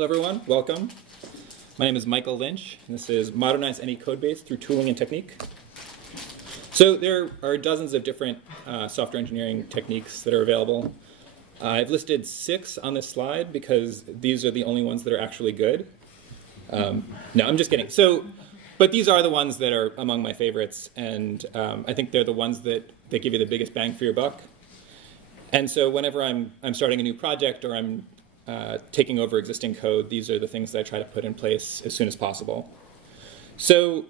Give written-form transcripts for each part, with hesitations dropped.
Hello everyone, welcome. My name is Michael Lynch, and this is Modernize Any Codebase Through Tooling and Technique. So there are dozens of different software engineering techniques that are available. I've listed 6 on this slide because these are the only ones that are actually good. No, I'm just kidding. But these are the ones that are among my favorites, and I think they're the ones that give you the biggest bang for your buck. And so whenever I'm starting a new project or I'm taking over existing code, these are the things that I try to put in place as soon as possible. So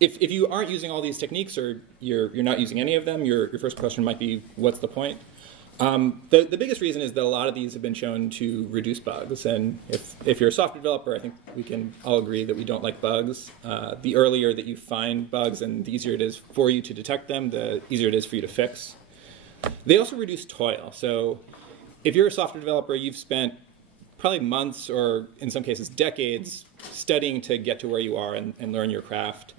if you aren't using all these techniques or you're not using any of them, your first question might be, what's the point? The biggest reason is that a lot of these have been shown to reduce bugs. And if you're a software developer, I think we can all agree that we don't like bugs. The earlier that you find bugs and the easier it is for you to detect them, the easier it is for you to fix. They also reduce toil. So if you're a software developer, you've spent probably months or in some cases decades studying to get to where you are and learn your craft.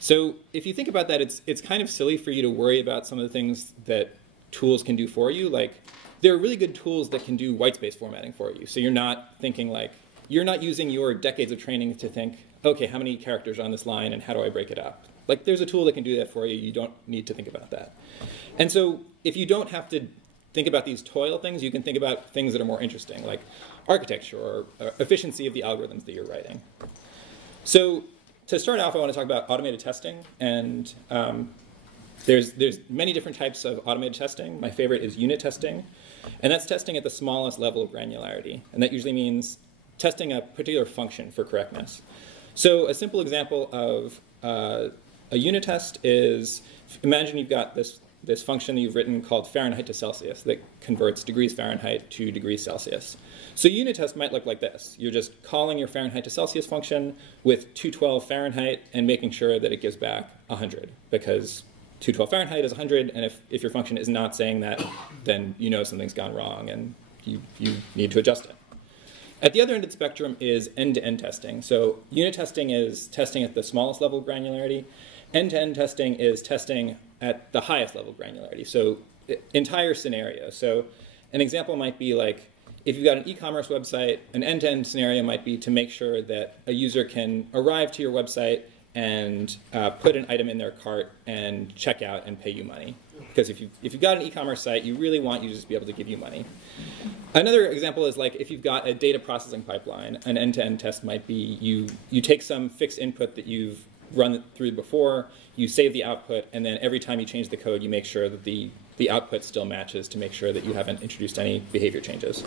So if you think about that, it's kind of silly for you to worry about some of the things that tools can do for you. Like, there are really good tools that can do whitespace formatting for you. So you're not thinking like, you're not using your decades of training to think, okay, how many characters are on this line and how do I break it up? Like, there's a tool that can do that for you. You don't need to think about that. And so if you don't have to think about these toil things, you can think about things that are more interesting, like architecture or efficiency of the algorithms that you're writing. So to start off, I want to talk about automated testing. And there's many different types of automated testing. My favorite is unit testing. And that's testing at the smallest level of granularity. And that usually means testing a particular function for correctness. So a simple example of a unit test is, imagine you've got this function that you've written called Fahrenheit to Celsius that converts degrees Fahrenheit to degrees Celsius. So a unit test might look like this. You're just calling your Fahrenheit to Celsius function with 212 Fahrenheit and making sure that it gives back 100, because 212 Fahrenheit is 100, and if your function is not saying that, then you know something's gone wrong and you need to adjust it. At the other end of the spectrum is end-to-end testing. So unit testing is testing at the smallest level of granularity. End-to-end testing is testing at the highest level of granularity, so entire scenario. So an example might be like, if you've got an e-commerce website, an end-to-end scenario might be to make sure that a user can arrive to your website and put an item in their cart and check out and pay you money. Because if you've got an e-commerce site, you really want users to be able to give you money. Another example is like if you've got a data processing pipeline, an end-to-end test might be you take some fixed input that you've run through before, you save the output, and then every time you change the code, you make sure that the output still matches to make sure that you haven't introduced any behavior changes.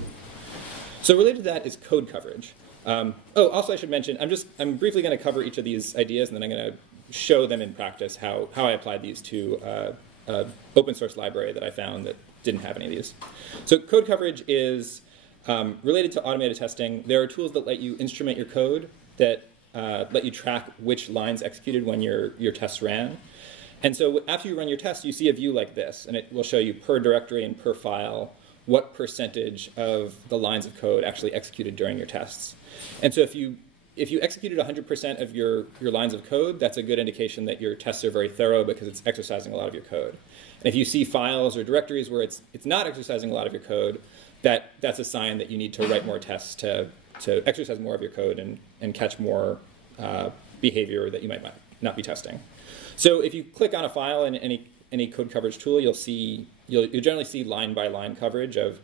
So related to that is code coverage. Also I should mention, I'm briefly going to cover each of these ideas, and then I'm going to show them in practice how I applied these to an open source library that I found that didn't have any of these. So code coverage is related to automated testing. There are tools that let you instrument your code that let you track which lines executed when your tests ran. And so after you run your test, you see a view like this, and it will show you per directory and per file what percentage of the lines of code actually executed during your tests. And so if you executed 100% of your lines of code, that's a good indication that your tests are very thorough because it's exercising a lot of your code. And if you see files or directories where it's not exercising a lot of your code, that's a sign that you need to write more tests to exercise more of your code and catch more behavior that you might not be testing. So if you click on a file in any code coverage tool, you'll generally see line by line coverage of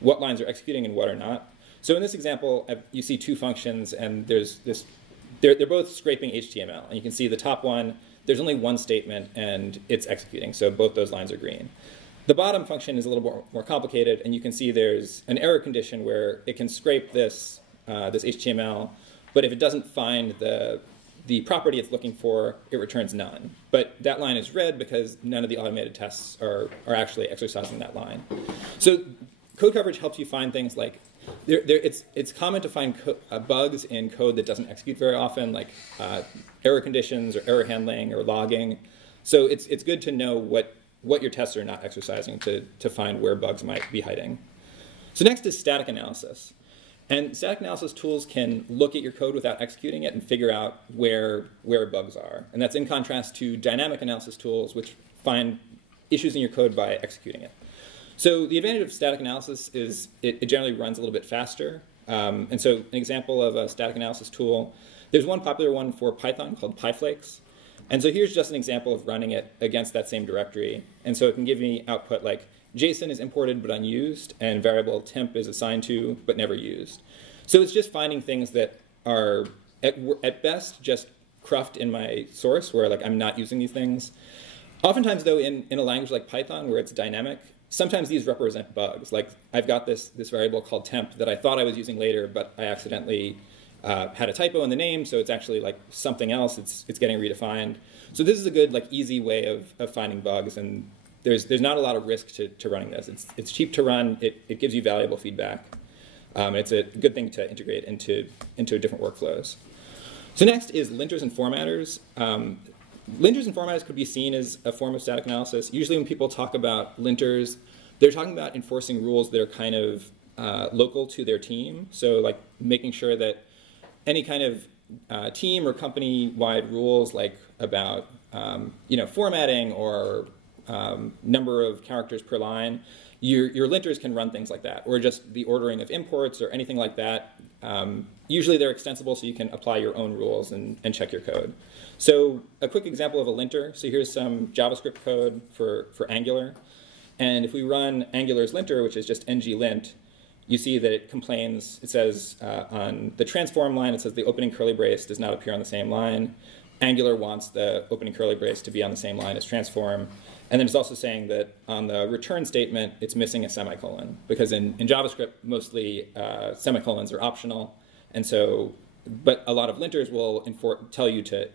what lines are executing and what are not. So in this example, you see 2 functions, and they're both scraping HTML. And you can see the top one, there's only one statement, and it's executing. So both those lines are green. The bottom function is a little more complicated, and you can see there's an error condition where it can scrape this HTML, but if it doesn't find the property it's looking for, it returns none. But that line is red because none of the automated tests are actually exercising that line. So code coverage helps you find things like, it's common to find bugs in code that doesn't execute very often, like error conditions or error handling or logging. So it's good to know what your tests are not exercising to find where bugs might be hiding. So next is static analysis. And static analysis tools can look at your code without executing it and figure out where bugs are. And that's in contrast to dynamic analysis tools, which find issues in your code by executing it. So the advantage of static analysis is it generally runs a little bit faster. And so an example of a static analysis tool, there's one popular one for Python called pyflakes. And so here's just an example of running it against that same directory. And so it can give me output like JSON is imported but unused, and variable temp is assigned to but never used. So it's just finding things that are at best just cruft in my source where like I'm not using these things. Oftentimes though in a language like Python where it's dynamic, sometimes these represent bugs. Like I've got this variable called temp that I thought I was using later, but I accidentally had a typo in the name, so it's actually like something else. It's getting redefined. So this is a good like easy way of finding bugs, and there's not a lot of risk to running this. It's cheap to run. It gives you valuable feedback. It's a good thing to integrate into different workflows. So next is linters and formatters. Linters and formatters could be seen as a form of static analysis. Usually when people talk about linters, they're talking about enforcing rules that are kind of local to their team. So like making sure that any kind of team or company-wide rules like about formatting or number of characters per line, your linters can run things like that, or just the ordering of imports or anything like that. Usually they're extensible, so you can apply your own rules and check your code. So a quick example of a linter. So here's some JavaScript code for Angular. And if we run Angular's linter, which is just nglint, you see that it complains. It says on the transform line, it says the opening curly brace does not appear on the same line. Angular wants the opening curly brace to be on the same line as transform. And then it's also saying that on the return statement, it's missing a semicolon. Because in JavaScript, mostly semicolons are optional. And so, but a lot of linters will tell you to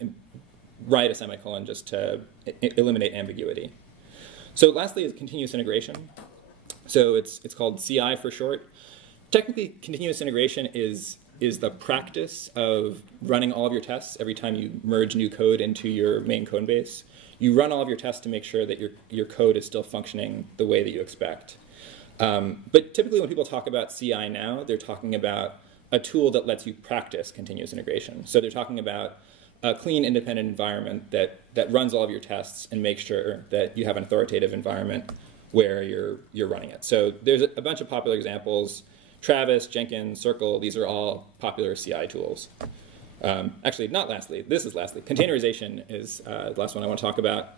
write a semicolon just to eliminate ambiguity. So lastly is continuous integration. So it's called CI for short. Technically, continuous integration is the practice of running all of your tests every time you merge new code into your main code base. You run all of your tests to make sure that your code is still functioning the way that you expect. But typically when people talk about CI now, they're talking about a tool that lets you practice continuous integration. So they're talking about a clean, independent environment that runs all of your tests and makes sure that you have an authoritative environment where you're running it. So there's a bunch of popular examples. Travis, Jenkins, Circle, these are all popular CI tools. Actually, not lastly. This is lastly. Containerization is the last one I want to talk about.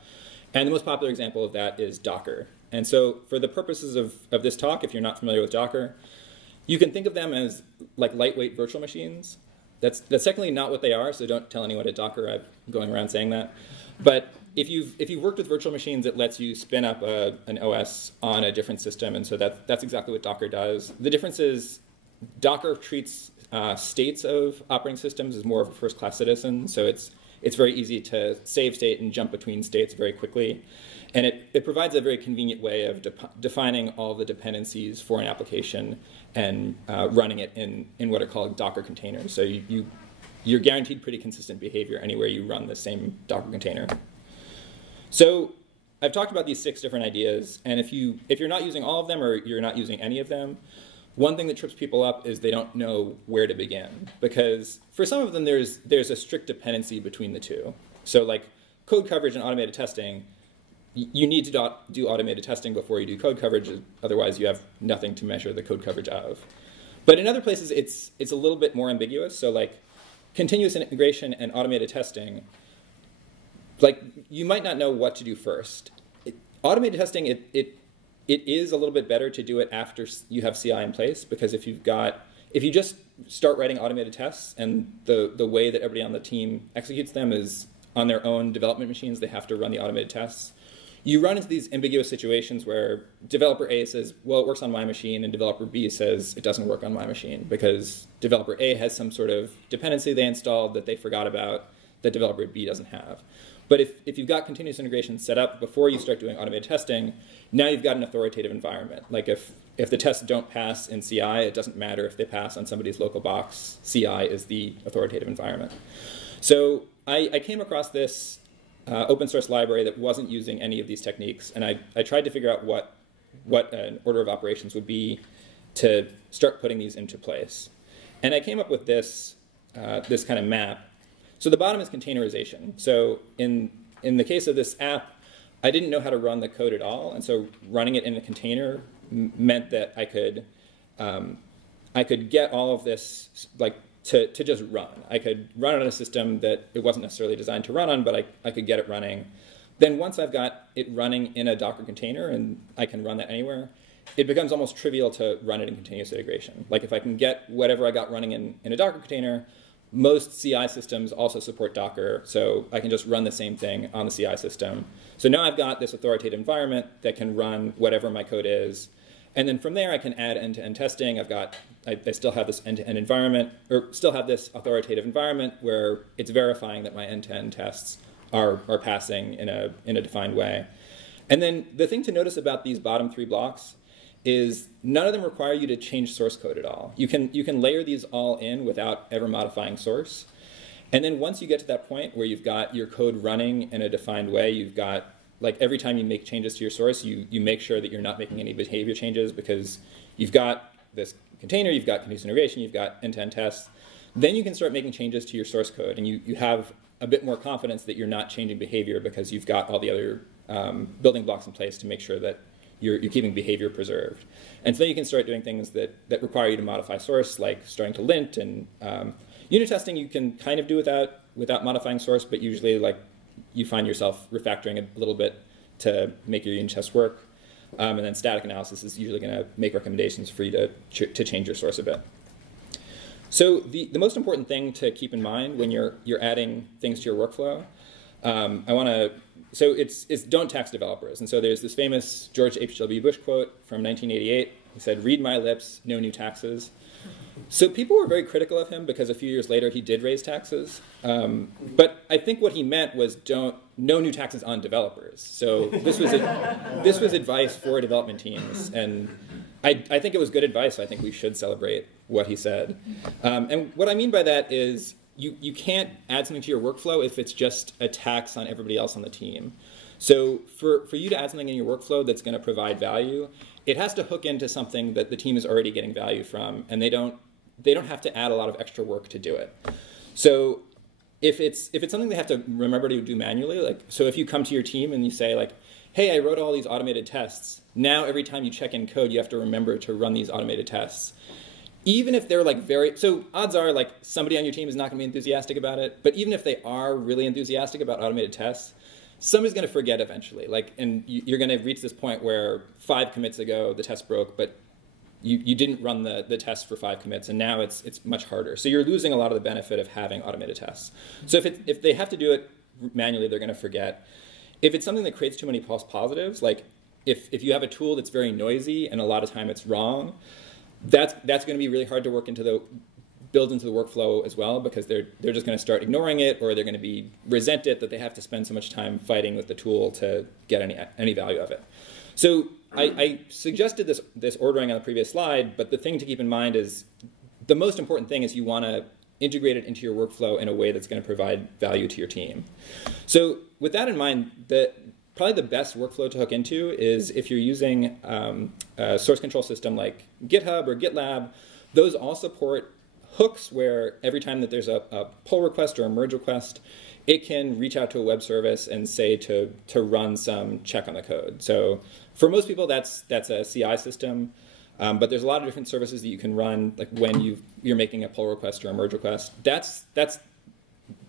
And the most popular example of that is Docker. And so for the purposes of this talk, if you're not familiar with Docker, you can think of them as like lightweight virtual machines. That's technically not what they are, so don't tell anyone at Docker I'm going around saying that. But if you've worked with virtual machines, it lets you spin up an OS on a different system, and so that's exactly what Docker does. The difference is Docker treats states of operating systems as more of a first-class citizen, so it's very easy to save state and jump between states very quickly. And it provides a very convenient way of defining all the dependencies for an application and running it in what are called Docker containers. So you're guaranteed pretty consistent behavior anywhere you run the same Docker container. So I've talked about these 6 different ideas, and if you're not using all of them or you're not using any of them, one thing that trips people up is they don't know where to begin, because for some of them there's a strict dependency between the two. So like code coverage and automated testing, you need to do automated testing before you do code coverage, otherwise you have nothing to measure the code coverage of. But in other places it's a little bit more ambiguous. So like continuous integration and automated testing, like you might not know what to do first. Automated testing, it is a little bit better to do it after you have CI in place, because if you just start writing automated tests and the way that everybody on the team executes them is on their own development machines, they have to run the automated tests. You run into these ambiguous situations where developer A says, well, it works on my machine, and developer B says it doesn't work on my machine because developer A has some sort of dependency they installed that they forgot about that developer B doesn't have. But if you've got continuous integration set up before you start doing automated testing, now you've got an authoritative environment. Like if the tests don't pass in CI, it doesn't matter if they pass on somebody's local box. CI is the authoritative environment. So I came across this open source library that wasn't using any of these techniques, and I tried to figure out what an order of operations would be to start putting these into place. And I came up with this kind of map. So the bottom is containerization. So in the case of this app, I didn't know how to run the code at all, and so running it in a container meant that I I could get all of this like to just run. I could run it on a system that it wasn't necessarily designed to run on, but I could get it running. Then once I've got it running in a Docker container and I can run that anywhere, it becomes almost trivial to run it in continuous integration. Like if I can get whatever I got running in a Docker container, most CI systems also support Docker, so I can just run the same thing on the CI system. So now I've got this authoritative environment that can run whatever my code is. And then from there, I can add end-to-end testing. I still have this end-to-end environment, or still have this authoritative environment where it's verifying that my end-to-end tests are passing in a defined way. And then the thing to notice about these bottom 3 blocks is none of them require you to change source code at all. You can layer these all in without ever modifying source. And then once you get to that point where you've got your code running in a defined way, you've got, like every time you make changes to your source, you make sure that you're not making any behavior changes because you've got this container, you've got continuous integration, you've got end-to-end tests. Then you can start making changes to your source code, and you have a bit more confidence that you're not changing behavior because you've got all the other building blocks in place to make sure that you're keeping behavior preserved. And so then you can start doing things that require you to modify source, like starting to lint, and unit testing you can kind of do without modifying source, but usually like you find yourself refactoring a little bit to make your unit test work. And then static analysis is usually going to make recommendations for you to change your source a bit. So the most important thing to keep in mind when you're adding things to your workflow, so it's don't tax developers. And so there's this famous George H.W. Bush quote from 1988. He said, "Read my lips, no new taxes." So people were very critical of him because a few years later he did raise taxes. But I think what he meant was no new taxes on developers. So this was advice for development teams. And I think it was good advice. I think we should celebrate what he said. And what I mean by that is you can't add something to your workflow if it's just a tax on everybody else on the team. So for you to add something in your workflow that's going to provide value, it has to hook into something that the team is already getting value from, and they don't have to add a lot of extra work to do it. So if it's something they have to remember to do manually, like so if you come to your team and you say like, hey, I wrote all these automated tests. Now every time you check in code, you have to remember to run these automated tests. Even if they're like so odds are like somebody on your team is not going to be enthusiastic about it, but even if they are really enthusiastic about automated tests, somebody's going to forget eventually. Like, and you're going to reach this point where 5 commits ago the test broke, but you didn't run the test for 5 commits, and now it's much harder. So you're losing a lot of the benefit of having automated tests. So if they have to do it manually, they're going to forget. If it's something that creates too many false positives, like if you have a tool that's very noisy and a lot of time it's wrong, that's going to be really hard to build into the workflow as well, because they're just going to start ignoring it, or they're going to be resent it that they have to spend so much time fighting with the tool to get any value of it. So I suggested this ordering on the previous slide, but the thing to keep in mind is the most important thing is you want to integrate it into your workflow in a way that's going to provide value to your team. So with that in mind, probably the best workflow to hook into is if you're using a source control system like GitHub or GitLab. Those all support hooks where every time that there's a pull request or a merge request, it can reach out to a web service and say to run some check on the code. So for most people, that's a CI system. But there's a lot of different services that you can run, like when you're making a pull request or a merge request. That's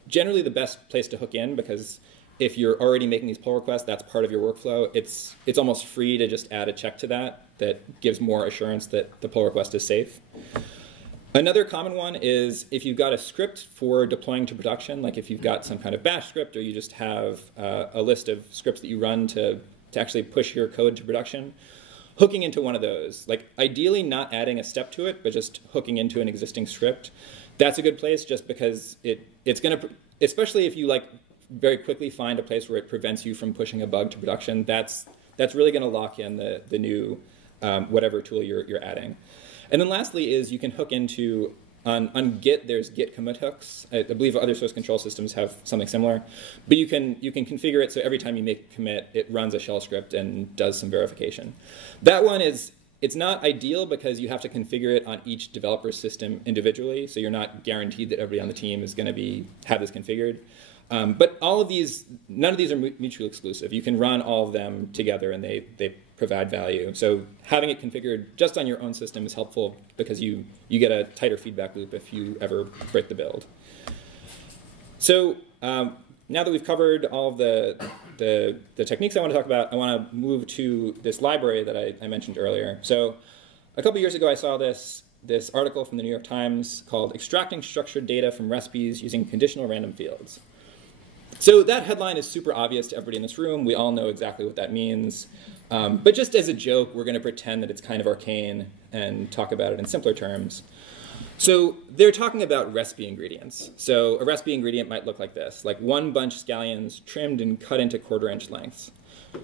generally the best place to hook in, because if you're already making these pull requests, that's part of your workflow. It's almost free to just add a check to that gives more assurance that the pull request is safe. Another common one is if you've got a script for deploying to production, like if you've got some kind of bash script, or you just have a list of scripts that you run to actually push your code to production, hooking into one of those, like ideally not adding a step to it, but just hooking into an existing script, that's a good place, just because it's going to, especially if you like very quickly find a place where it prevents you from pushing a bug to production, that's really going to lock in the new whatever tool you're adding. And then lastly is you can hook into, on Git, there's Git commit hooks. I believe other source control systems have something similar. But you can configure it so every time you make a commit, it runs a shell script and does some verification. That one it's not ideal because you have to configure it on each developer system individually, so you're not guaranteed that everybody on the team is going to have this configured. But all of these, none of these are mutually exclusive. You can run all of them together, and they provide value. So having it configured just on your own system is helpful because you get a tighter feedback loop if you ever break the build. So now that we've covered all of the techniques I want to talk about, I want to move to this library that I mentioned earlier. So a couple years ago, I saw this article from the New York Times called Extracting Structured Data from Recipes Using Conditional Random Fields. So that headline is super obvious to everybody in this room. We all know exactly what that means. But just as a joke, we're going to pretend that it's kind of arcane and talk about it in simpler terms. So they're talking about recipe ingredients. So a recipe ingredient might look like this, like 1 bunch scallions trimmed and cut into 1/4-inch lengths.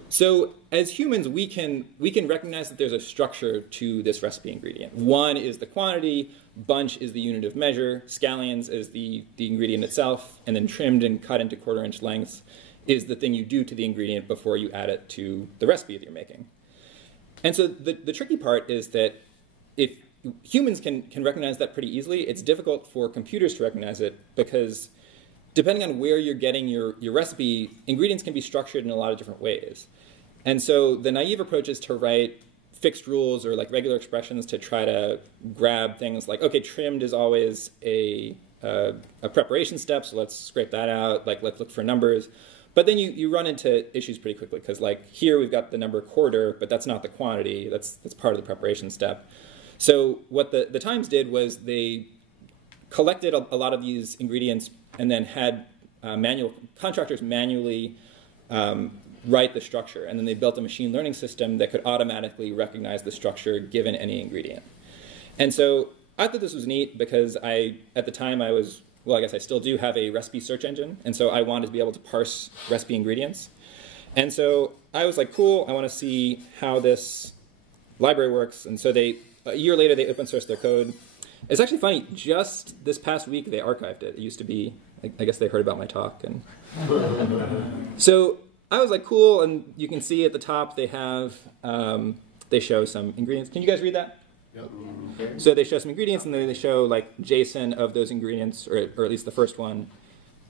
So as humans, we can recognize that there's a structure to this recipe ingredient. 1 is the quantity, bunch is the unit of measure, scallions is the ingredient itself, and then trimmed and cut into 1/4-inch lengths is the thing you do to the ingredient before you add it to the recipe that you're making. And so the tricky part is that if humans can recognize that pretty easily, it's difficult for computers to recognize it because depending on where you're getting your recipe, ingredients can be structured in a lot of different ways. And so the naive approach is to write fixed rules or like regular expressions to try to grab things like, okay, trimmed is always a preparation step, so let's scrape that out, like let's look for numbers. But then you run into issues pretty quickly because like here we've got the number 1/4, but that's not the quantity, that's part of the preparation step. So what the Times did was they collected a lot of these ingredients and then had contractors manually write the structure. And then they built a machine learning system that could automatically recognize the structure given any ingredient. And so I thought this was neat because at the time I was, well, I guess I still do have a recipe search engine. And so I wanted to be able to parse recipe ingredients. And so I was like, cool, I want to see how this library works. And so a year later, they open sourced their code. It's actually funny, just this past week, they archived it. It used to be, I guess they heard about my talk. And so I was like, cool, and you can see at the top they have, they show some ingredients. Can you guys read that? Yep. So they show some ingredients, and then they show like JSON of those ingredients, or at least the first one.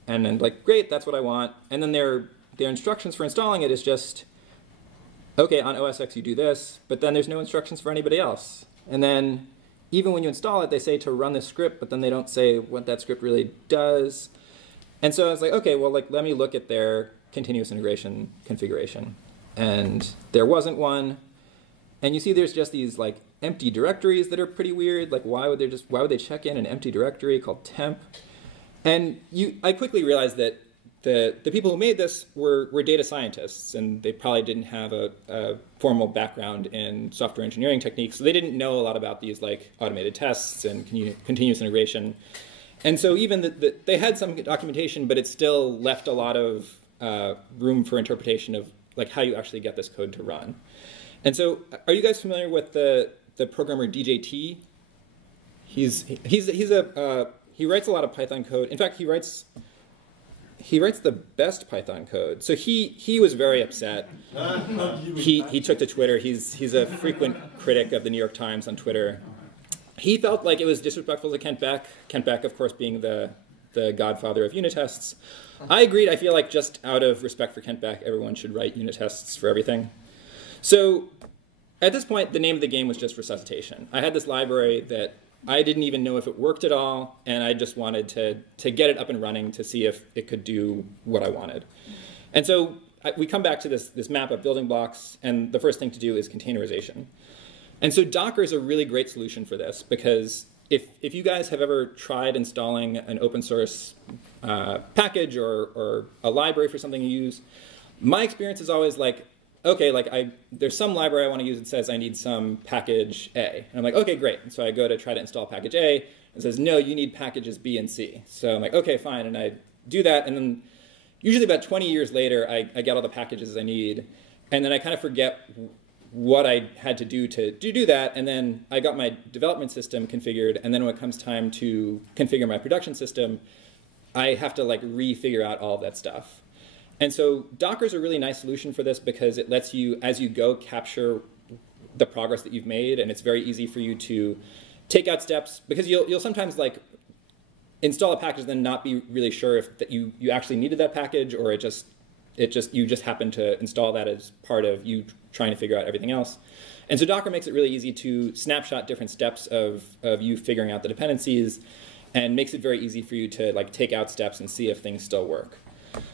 And then like, great, that's what I want. And then their instructions for installing it is just, okay, on OS X you do this, but then there's no instructions for anybody else. And then even when you install it, they say to run this script, but then they don't say what that script really does. And so I was like, okay, well, like let me look at their continuous integration configuration. And there wasn't one. And you see there's just these like empty directories that are pretty weird. Like why would they check in an empty directory called temp? And I quickly realized that the people who made this were data scientists, and they probably didn't have a formal background in software engineering techniques, so they didn't know a lot about these like automated tests and continuous integration. And so even they had some documentation, but it still left a lot of room for interpretation of like how you actually get this code to run. And so, are you guys familiar with the programmer DJT? He writes a lot of Python code. In fact, he writes the best Python code. So he was very upset. He took to Twitter. He's a frequent critic of the New York Times on Twitter. He felt like it was disrespectful to Kent Beck. Kent Beck, of course, being the godfather of unit tests. I agreed. I feel like just out of respect for Kent Beck, everyone should write unit tests for everything. So at this point, the name of the game was just Resuscitation. I had this library that I didn't even know if it worked at all, and I just wanted to get it up and running to see if it could do what I wanted. And so we come back to this map of building blocks, and the first thing to do is containerization. And so Docker is a really great solution for this, because if you guys have ever tried installing an open source package or a library for something you use, my experience is always like, okay, like there's some library I want to use that says I need some package A. And I'm like, okay, great. And so I go to try to install package A, and it says, no, you need packages B and C. So I'm like, okay, fine. And I do that, and then usually about 20 years later, I get all the packages I need, and then I kind of forget what I had to do do that, and then I got my development system configured, and then when it comes time to configure my production system, I have to like refigure out all of that stuff. And so Docker is a really nice solution for this because it lets you, as you go, capture the progress that you've made, and it's very easy for you to take out steps, because you'll sometimes like install a package and then not be really sure if that you actually needed that package, or you just happen to install that as part of you trying to figure out everything else. And so Docker makes it really easy to snapshot different steps of you figuring out the dependencies, and makes it very easy for you to like take out steps and see if things still work.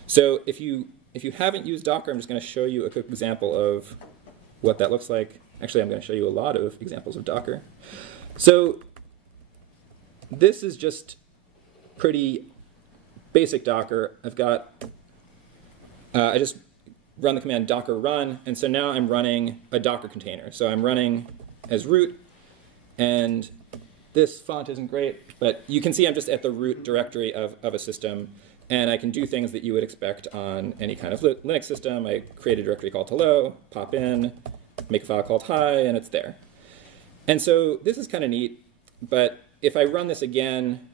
So if you haven't used Docker, I'm just going to show you a quick example of what that looks like. Actually, I'm going to show you a lot of examples of Docker. So this is just pretty basic Docker. I've got, I just run the command docker run, and so now I'm running a Docker container. So I'm running as root, and this font isn't great, but you can see I'm just at the root directory of a system, and I can do things that you would expect on any kind of Linux system. I create a directory called hello, pop in, make a file called hi, and it's there. And so this is kind of neat, but if I run this again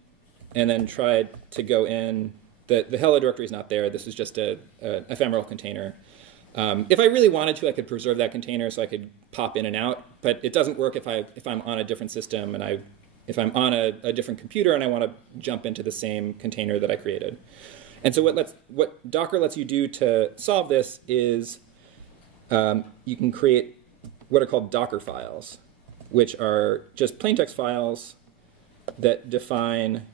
and then try to go in, the hello directory is not there. This is just an ephemeral container. If I really wanted to, I could preserve that container so I could pop in and out, but it doesn't work if I'm on a different system, and if I'm on a different computer and I want to jump into the same container that I created. And so what Docker lets you do to solve this is you can create what are called Docker files, which are just plain text files that define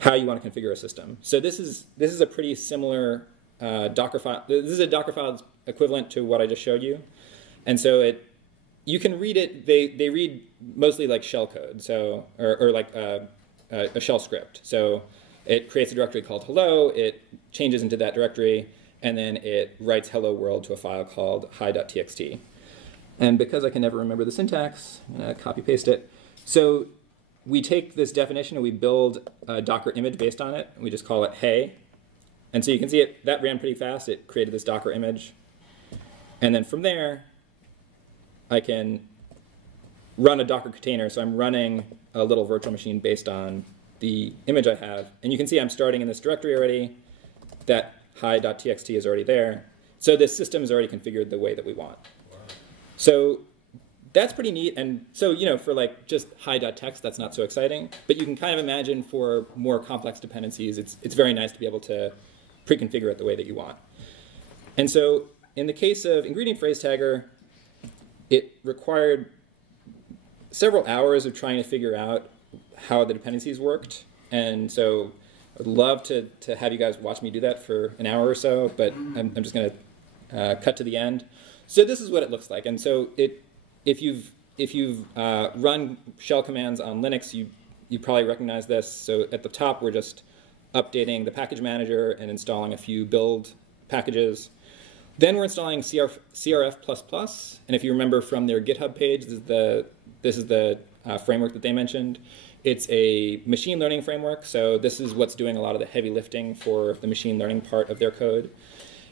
how you want to configure a system. So this is a pretty similar Docker file. This is a Docker file that's equivalent to what I just showed you. And so you can read it. They read mostly like shell code, so or like a shell script. So it creates a directory called hello. It changes into that directory, and then it writes hello world to a file called hi.txt. And because I can never remember the syntax, I'm going to copy paste it. So we take this definition and we build a Docker image based on it. We just call it hey. And so you can see that ran pretty fast. It created this Docker image. And then from there, I can run a Docker container. So I'm running a little virtual machine based on the image I have. And you can see I'm starting in this directory already. That hi.txt is already there. So this system is already configured the way that we want. Wow. So that's pretty neat. And so, for like just hi.txt, that's not so exciting. But you can kind of imagine for more complex dependencies, it's very nice to be able to pre-configure it the way that you want. And so in the case of ingredient phrase tagger, it required several hours of trying to figure out how the dependencies worked. And so I'd love to have you guys watch me do that for an hour or so, but I'm just going to cut to the end. So this is what it looks like. And so if you've run shell commands on Linux, you probably recognize this. So at the top, we're just updating the package manager and installing a few build packages. Then we're installing CRF++. And if you remember from their GitHub page, this is the framework that they mentioned. It's a machine learning framework. So this is what's doing a lot of the heavy lifting for the machine learning part of their code.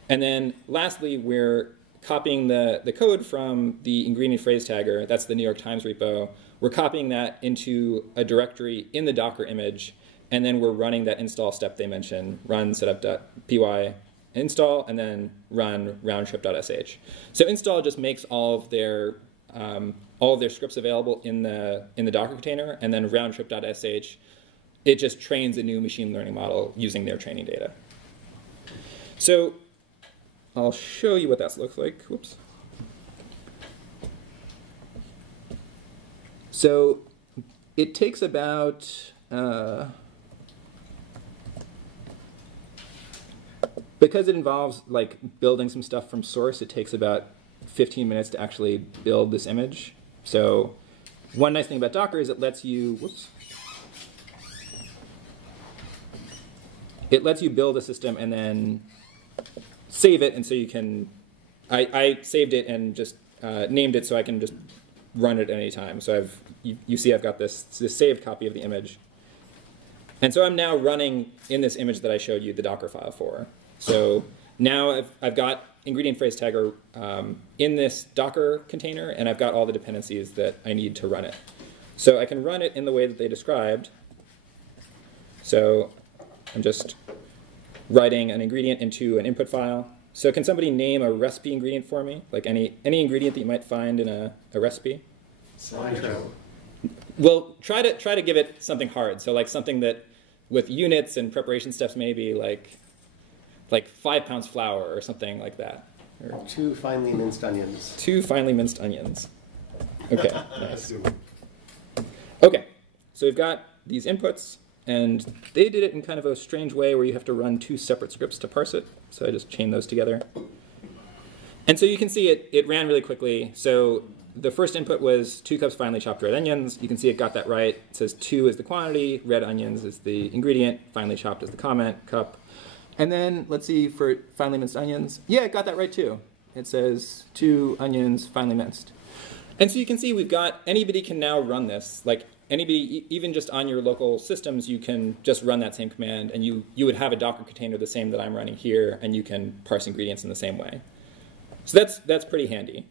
And then lastly, we're copying the code from the ingredient phrase tagger. That's the New York Times repo. We're copying that into a directory in the Docker image. And then we're running that install step they mentioned, run setup.py install, and then run roundtrip.sh. So install just makes all of their scripts available in the Docker container, and then roundtrip.sh, it just trains a new machine learning model using their training data. So I'll show you what that looks like. Whoops. So it takes about because it involves like building some stuff from source, it takes about 15 minutes to actually build this image. So one nice thing about Docker is it lets you, it lets you build a system and then save it, and so you can, I saved it and just named it so I can just run it at any time. So you see I've got this saved copy of the image. And so I'm now running in this image that I showed you the Docker file for. So now I've got ingredient phrase tagger in this Docker container, and I've got all the dependencies that I need to run it. So I can run it in the way that they described. So I'm just writing an ingredient into an input file. So can somebody name a recipe ingredient for me? Like any ingredient that you might find in a recipe? Cilantro. Well, try to give it something hard. So like something that with units and preparation steps maybe like 5 pounds flour or something like that. Or 2 finely minced onions. 2 finely minced onions. Okay, nice. Okay, so we've got these inputs, and they did it in kind of a strange way where you have to run 2 separate scripts to parse it. So I just chained those together. And so you can see it ran really quickly. So the first input was 2 cups finely chopped red onions. You can see it got that right. It says 2 is the quantity, red onions is the ingredient, finely chopped is the comment, cup. And then let's see for finely minced onions. Yeah, it got that right too. It says 2 onions finely minced. And so you can see we've got, anybody can now run this. Like anybody, even just on your local systems, you can just run that same command, and you would have a Docker container the same that I'm running here, and you can parse ingredients in the same way. So that's pretty handy.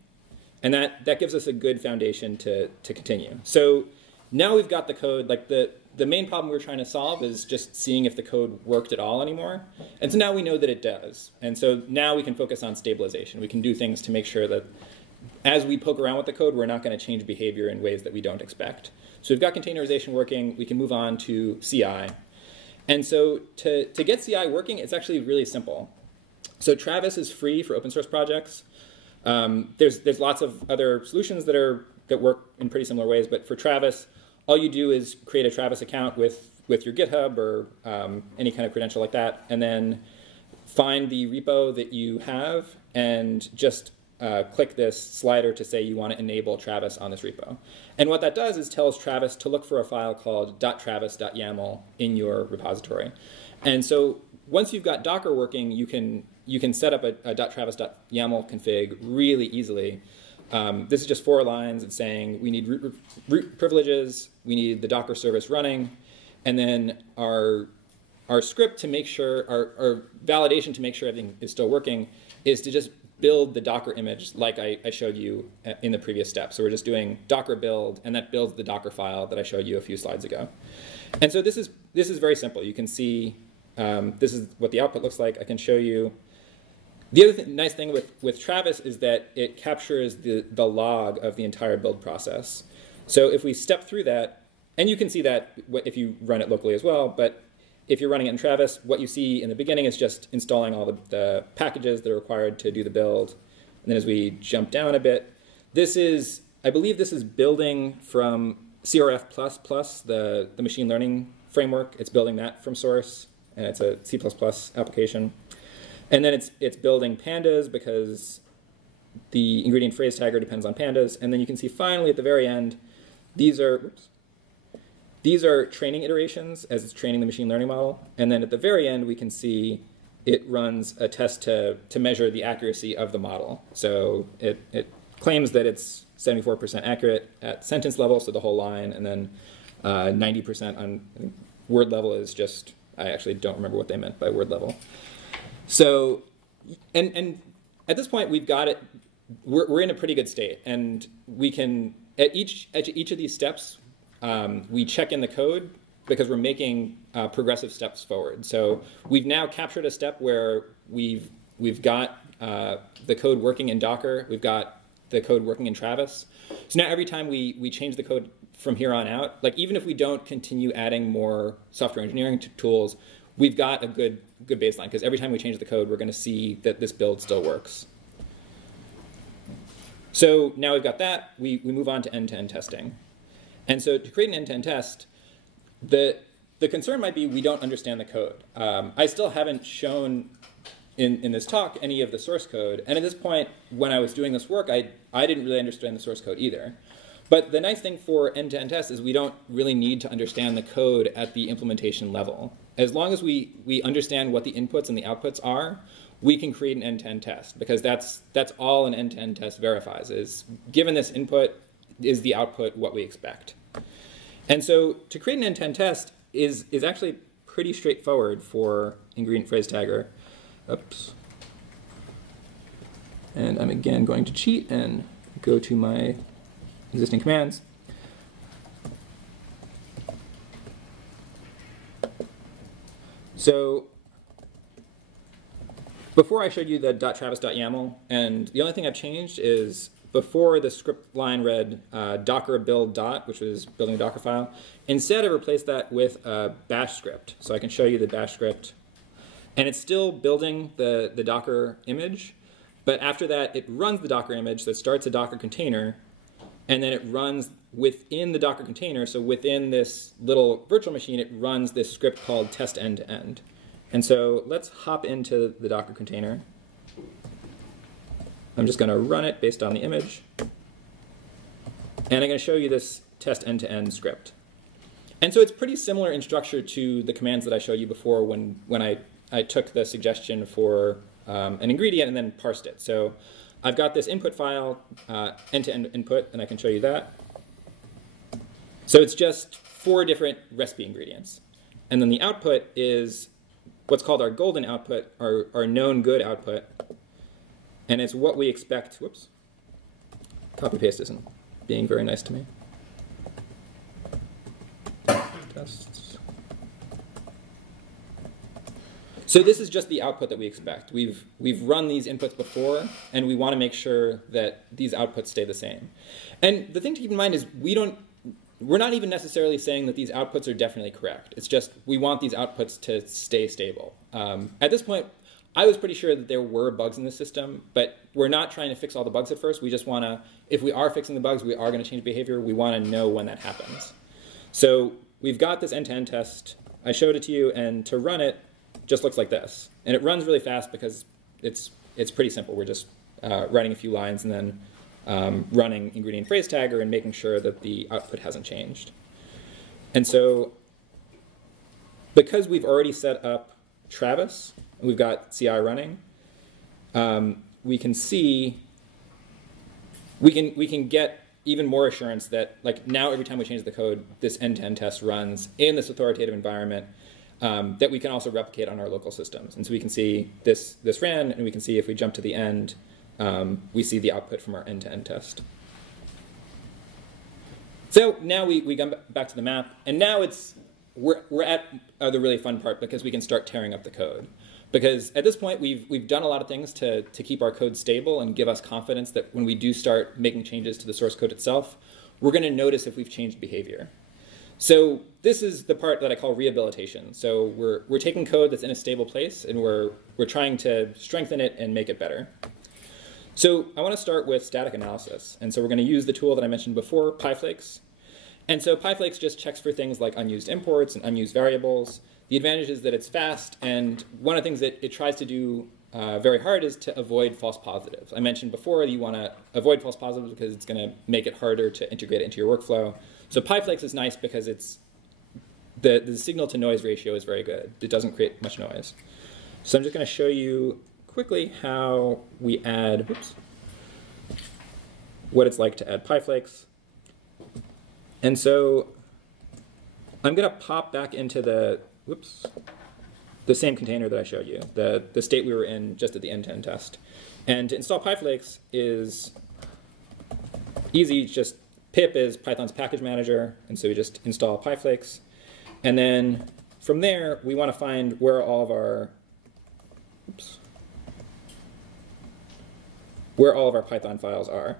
And that gives us a good foundation to continue. So now we've got the code, like the main problem we were trying to solve is just seeing if the code worked at all anymore. And so now we know that it does. And so now we can focus on stabilization. We can do things to make sure that as we poke around with the code, we're not going to change behavior in ways that we don't expect. So we've got containerization working. We can move on to CI. And so to get CI working, it's actually really simple. So Travis is free for open source projects. There's lots of other solutions that work in pretty similar ways, but for Travis, all you do is create a Travis account with your GitHub or any kind of credential like that, and then find the repo that you have and just click this slider to say you want to enable Travis on this repo. And what that does is tells Travis to look for a file called .travis.yaml in your repository. And so once you've got Docker working, you can set up a .travis.yaml config really easily. This is just 4 lines. It's saying we need root privileges, we need the Docker service running, and then our script to make sure, our validation to make sure everything is still working is to just build the Docker image like I showed you in the previous step. So we're just doing Docker build, and that builds the Docker file that I showed you a few slides ago. And so this is very simple. You can see this is what the output looks like. I can show you. The other nice thing with Travis is that it captures the log of the entire build process. So if we step through that, and you can see that if you run it locally as well, but if you're running it in Travis, what you see in the beginning is just installing all the packages that are required to do the build. And then as we jump down a bit, I believe this is building from CRF++, the machine learning framework. It's building that from source, and it's a C++ application. And then it's building pandas because the ingredient phrase tagger depends on pandas. And then you can see finally at the very end, these are training iterations as it's training the machine learning model. And then at the very end, we can see it runs a test to measure the accuracy of the model. So it claims that it's 74% accurate at sentence level, so the whole line, and then 90% on word level is just, I actually don't remember what they meant by word level. So, and at this point, we've got it. We're in a pretty good state, and we can at each of these steps, we check in the code because we're making progressive steps forward. So we've now captured a step where we've got the code working in Docker. We've got the code working in Travis. So now every time we change the code from here on out, like even if we don't continue adding more software engineering tools, we've got a good baseline, because every time we change the code, we're going to see that this build still works. So now we've got that, we move on to end-to-end testing. And so to create an end-to-end test, the concern might be we don't understand the code. I still haven't shown in this talk any of the source code. And at this point, when I was doing this work, I didn't really understand the source code either. But the nice thing for end-to-end tests is we don't really need to understand the code at the implementation level. As long as we understand what the inputs and the outputs are, we can create an end-to-end test, because that's all an end-to-end test verifies, is given this input, is the output what we expect. And so to create an end-to-end test is actually pretty straightforward for ingredient phrase tagger. Oops. And I'm again going to cheat and go to my existing commands. So before I showed you the .travis.yaml, and the only thing I've changed is before the script line read docker build dot, which was building a Docker file, instead I replaced that with a bash script. So I can show you the bash script. And it's still building the Docker image, But after that, it runs the Docker image, so it starts a Docker container, and then it runs within the Docker container, so within this little virtual machine, it runs this script called test end-to-end. And so let's hop into the Docker container. I'm just going to run it based on the image. And I'm going to show you this test end-to-end script. And so it's pretty similar in structure to the commands that I showed you before when I took the suggestion for an ingredient and then parsed it. So I've got this input file, end-to-end input, and I can show you that. So it's just 4 different recipe ingredients. And then the output is what's called our golden output, our known good output. And it's what we expect. Whoops. Copy paste isn't being very nice to me. Tests. So this is just the output that we expect. We've run these inputs before, and we want to make sure that these outputs stay the same. And the thing to keep in mind is we're not even necessarily saying that these outputs are definitely correct. It's just we want these outputs to stay stable. At this point, I was pretty sure that there were bugs in the system, but we're not trying to fix all the bugs at first. We just want to, if we are fixing the bugs, we are going to change behavior. We want to know when that happens. So we've got this end-to-end test. I showed it to you, and to run it just looks like this. And it runs really fast because it's pretty simple. We're just writing a few lines and then running ingredient phrase tagger and making sure that the output hasn't changed. And so because we've already set up Travis, we've got CI running, we can see, we can get even more assurance that like now every time we change the code, this end-to-end test runs in this authoritative environment that we can also replicate on our local systems. And so we can see this ran, and we can see if we jump to the end, we see the output from our end-to-end test. So now we come back to the map, and now we're at the really fun part because we can start tearing up the code. Because at this point, we've done a lot of things to keep our code stable and give us confidence that when we do start making changes to the source code itself, we're going to notice if we've changed behavior. So this is the part that I call rehabilitation. So we're taking code that's in a stable place, and we're trying to strengthen it and make it better. So I want to start with static analysis. And so we're going to use the tool that I mentioned before, PyFlakes. And so PyFlakes just checks for things like unused imports and unused variables. The advantage is that it's fast, and one of the things that it tries to do very hard is to avoid false positives. I mentioned before you want to avoid false positives because it's going to make it harder to integrate it into your workflow. So PyFlakes is nice because it's the signal-to-noise ratio is very good. It doesn't create much noise. So I'm just going to show you quickly how we add, what it's like to add PyFlakes. And so I'm going to pop back into the same container that I showed you, the state we were in just at the end-to-end test. And to install PyFlakes is easy. Just pip is Python's package manager, and so we just install PyFlakes. And then from there, we want to find where all of our Python files are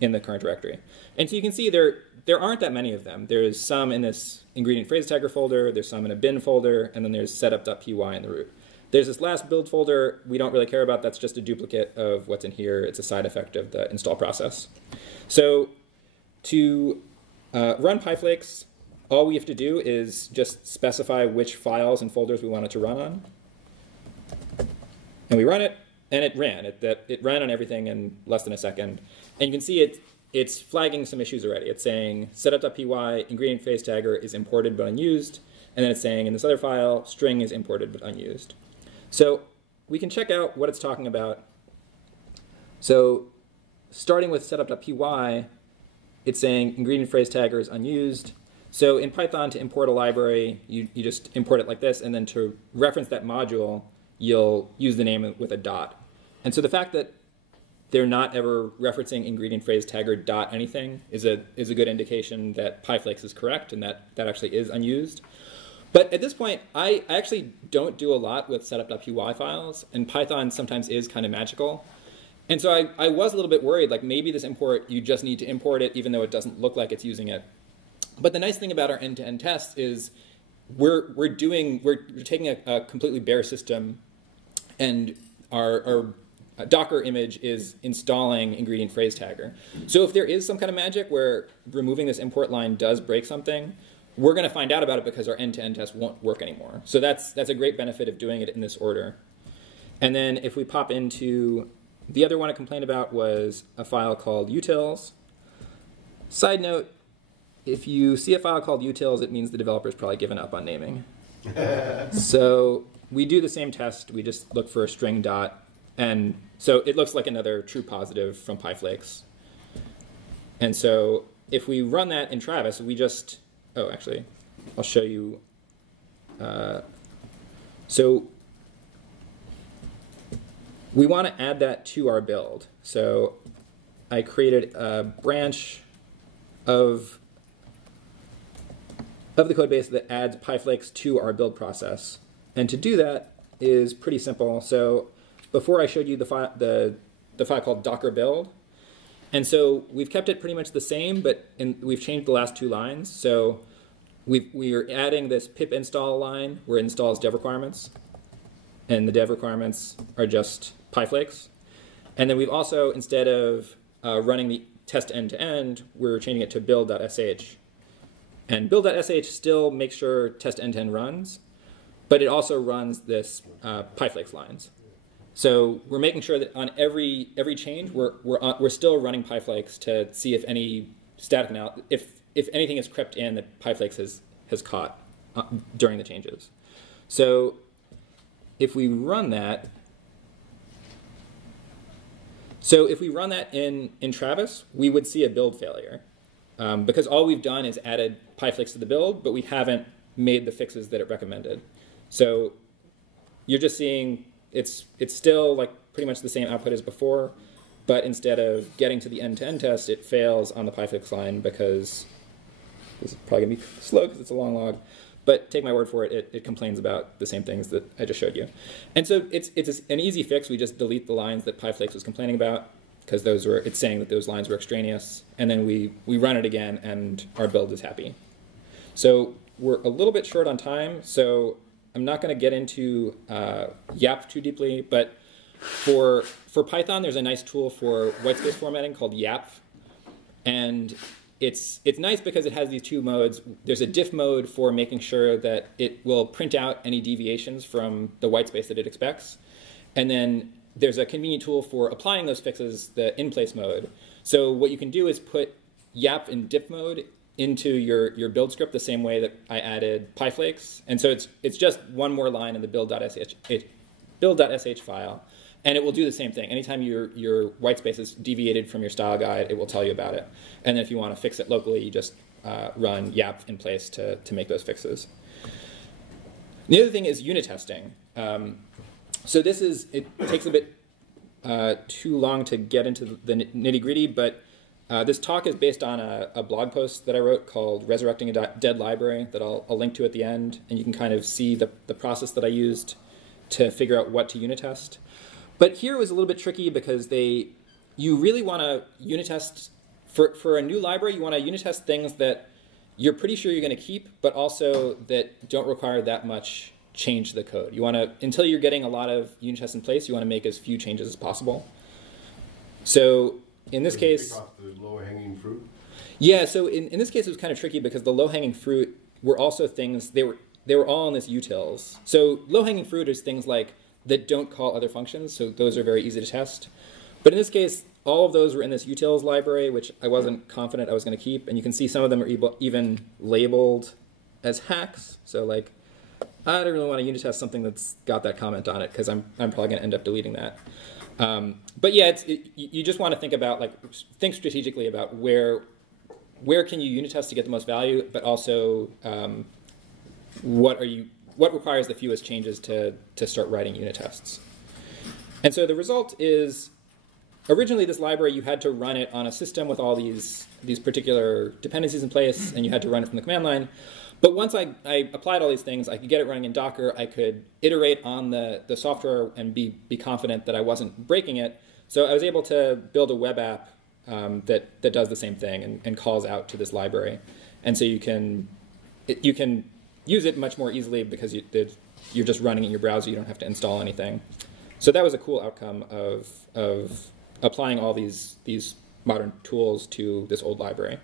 in the current directory. And so you can see there aren't that many of them. There's some in this ingredient phrase tagger folder, there's some in a bin folder, and then there's setup.py in the root. There's this last build folder we don't really care about. That's just a duplicate of what's in here. It's a side effect of the install process. So to run PyFlakes, all we have to do is just specify which files and folders we want it to run on. And we run it, and it ran. It ran on everything in less than a second. And you can see it's flagging some issues already. It's saying setup.py, ingredient phrase tagger is imported but unused. And then it's saying in this other file, string is imported but unused. So we can check out what it's talking about. So starting with setup.py, it's saying ingredient phrase tagger is unused. So in Python, to import a library, you just import it like this, and then to reference that module, you'll use the name with a dot. And so the fact that they're not ever referencing ingredient phrase tagger dot anything is a good indication that PyFlakes is correct and that actually is unused. But at this point, I actually don't do a lot with setup.py files, and Python sometimes is kind of magical. And so I was a little bit worried, like maybe this import, you just need to import it even though it doesn't look like it's using it. But the nice thing about our end-to-end tests is we're taking a completely bare system and our Docker image is installing ingredient phrase tagger. So if there is some kind of magic where removing this import line does break something, we're going to find out about it because our end-to-end test won't work anymore. So that's a great benefit of doing it in this order. And then if we pop into the other one I complained about was a file called utils. Side note, if you see a file called utils, it means the developer's probably given up on naming. So we do the same test. We just look for a string dot. And so it looks like another true positive from PyFlakes. And so if we run that in Travis, we just, oh, actually, I'll show you. So we want to add that to our build. So I created a branch of the code base that adds PyFlakes to our build process. And to do that is pretty simple. So before I showed you the file called docker build. And so we've kept it pretty much the same, but we've changed the last two lines. So we are adding this pip install line where it installs dev requirements. And the dev requirements are just PyFlakes. And then we've also, instead of running the test end-to-end, we're changing it to build.sh. And build.sh still makes sure test end-to-end runs, but it also runs this PyFlakes lines. So we're making sure that on every change, we're still running PyFlakes to see if any static if anything has crept in that PyFlakes has caught during the changes. So if we run that, in Travis, we would see a build failure because all we've done is added PyFlakes to the build, but we haven't made the fixes that it recommended. So you're just seeing it's still like pretty much the same output as before, but instead of getting to the end-to-end test, it fails on the PyFlakes line because this is probably going to be slow because it's a long log. But take my word for it, it complains about the same things that I just showed you. And so it's an easy fix. We just delete the lines that PyFlakes was complaining about because it's saying that those lines were extraneous. And then we run it again, and our build is happy. So we're a little bit short on time, so I'm not going to get into YAP too deeply. But for Python, there's a nice tool for whitespace formatting called YAP. And it's nice because it has these two modes. There's a diff mode for making sure that it will print out any deviations from the whitespace that it expects. And then there's a convenient tool for applying those fixes, the in-place mode. So what you can do is put YAP in diff mode into your build script the same way that I added PyFlakes. And so it's just one more line in the build.sh file. And it will do the same thing. Anytime your whitespace is deviated from your style guide, it will tell you about it. And then if you want to fix it locally, you just run YAP in place to make those fixes. The other thing is unit testing. So it takes a bit too long to get into the nitty-gritty, but this talk is based on a blog post that I wrote called Resurrecting a Dead Library that I'll link to at the end. And you can kind of see the process that I used to figure out what to unit test. But here it was a little bit tricky because you really want to unit test, for a new library, you want to unit test things that you're pretty sure you're going to keep, but also that don't require that much change to the code. You want to, until you're getting a lot of unit tests in place, you want to make as few changes as possible. So in this case, pick off the low-hanging fruit? Yeah, so in this case it was kind of tricky because the low-hanging fruit were also things, they were all in this utils. So low-hanging fruit is things like that don't call other functions, so those are very easy to test. But in this case, all of those were in this utils library, which I wasn't confident I was going to keep. And you can see some of them are even labeled as hacks. So like, I don't really want to unit test something that's got that comment on it because I'm probably going to end up deleting that. But yeah, you just want to think strategically about where can you unit test to get the most value, but also what requires the fewest changes to start writing unit tests. And so the result is, originally this library, you had to run it on a system with all these particular dependencies in place, and you had to run it from the command line. But once I applied all these things, I could get it running in Docker. I could iterate on the software and be confident that I wasn't breaking it. So I was able to build a web app that does the same thing and calls out to this library. And so you can use it much more easily because you're just running in your browser. You don't have to install anything. So that was a cool outcome of applying all these modern tools to this old library.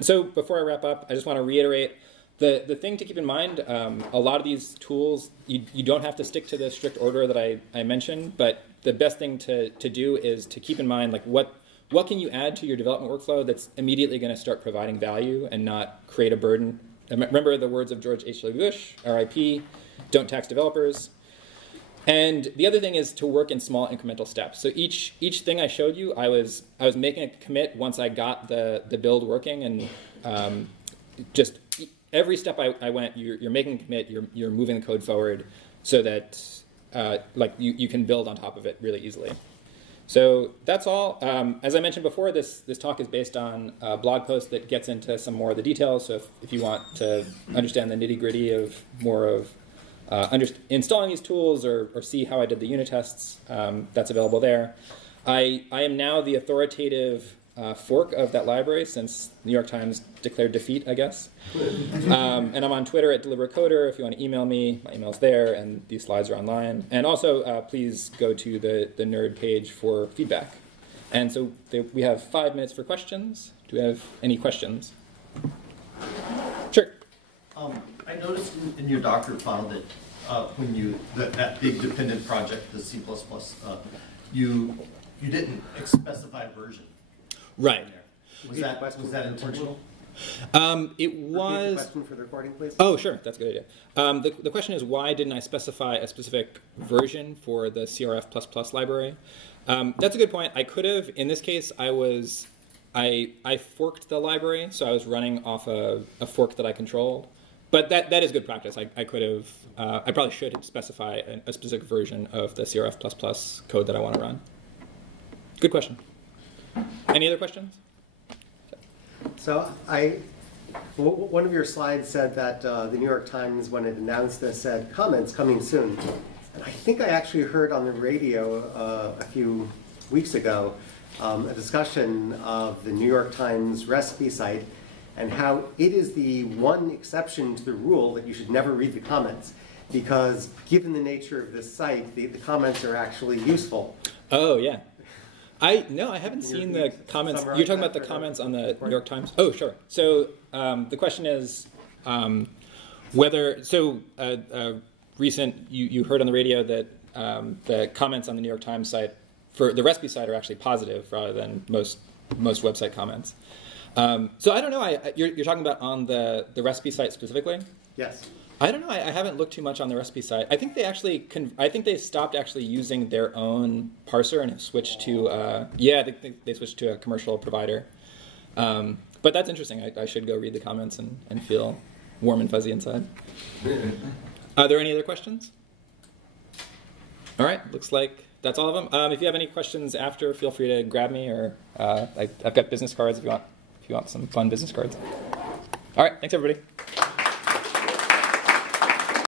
So before I wrap up, I just want to reiterate the thing to keep in mind. A lot of these tools, you don't have to stick to the strict order that I mentioned, but the best thing to do is to keep in mind like what can you add to your development workflow that's immediately going to start providing value and not create a burden. Remember the words of George H.W. Bush, RIP, don't tax developers. And the other thing is to work in small incremental steps. So each thing I showed you, I was making a commit once I got the build working, and just every step I went, you're making a commit, you're moving the code forward, so that like you can build on top of it really easily. So that's all. As I mentioned before, this talk is based on a blog post that gets into some more of the details. So if you want to understand the nitty-gritty of more of installing these tools or see how I did the unit tests, that's available there. I am now the authoritative fork of that library since New York Times declared defeat, I guess. And I'm on Twitter at DeliberCoder. If you want to email me, my email's there, and these slides are online. And also, please go to the nerd page for feedback. And so we have 5 minutes for questions. Do we have any questions? Sure. I noticed in your Docker file that when that big dependent project, the C++, you didn't specify version. Right. Was that intentional? It was. Repeat the question for the recording, please. Oh, sure. That's a good idea. The question is, why didn't I specify a specific version for the CRF++ library? That's a good point. I could have. In this case, I forked the library, so I was running off a fork that I controlled. But that is good practice. I could have. I probably should specify a specific version of the CRF++ code that I want to run. Good question. Any other questions? So one of your slides said that the New York Times, when it announced this, said comments coming soon. And I think I actually heard on the radio a few weeks ago a discussion of the New York Times recipe site and how it is the one exception to the rule that you should never read the comments, because given the nature of this site, the comments are actually useful. Oh, yeah. I haven't seen the comments. You're talking about the comments on the New York Times? Oh, sure. So the question is whether, recent, you heard on the radio that the comments on the New York Times site for the recipe site are actually positive rather than most website comments. So I don't know. You're talking about on the recipe site specifically? Yes. I don't know. I haven't looked too much on the recipe site. I think they actually. I think they stopped actually using their own parser and have switched to. They switched to a commercial provider. But that's interesting. I should go read the comments and feel warm and fuzzy inside. Are there any other questions? All right. Looks like that's all of them. If you have any questions after, feel free to grab me, or I've got business cards if you want some fun business cards. All right. Thanks, everybody.